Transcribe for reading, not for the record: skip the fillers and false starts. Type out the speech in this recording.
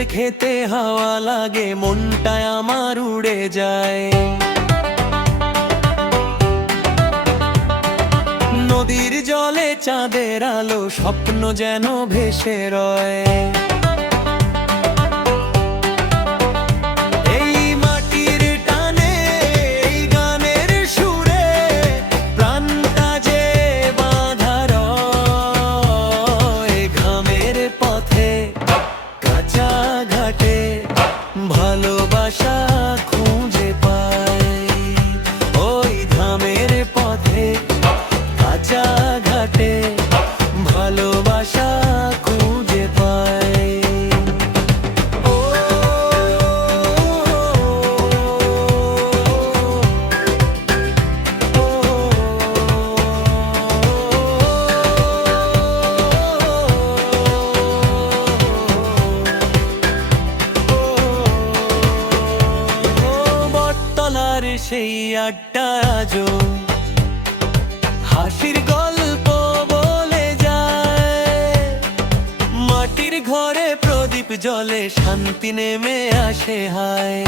ধানের খেতে হাওয়া লাগে, মনটা আমার উড়ে যায়। নদীর জলে চাঁদের আলো, স্বপ্ন যেন ভেসে রয়। এই মাটির টানে, এই গানের সুরে প্রাণটা যে বাঁধা রয়। ঘামের পথে কাঁচা ঘাটে ভালোবাসা খুঁজে পাই। ওই ঘামের পথে কাঁচা ঘাটে ভালোবাসা খুঁজে পাই। ও বটতলার সেই আড্ডা আজো হাসির গল্প বলে যায়। মাটির ঘরে প্রদীপ জ্বলে, শান্তি নেমে আসে হায়।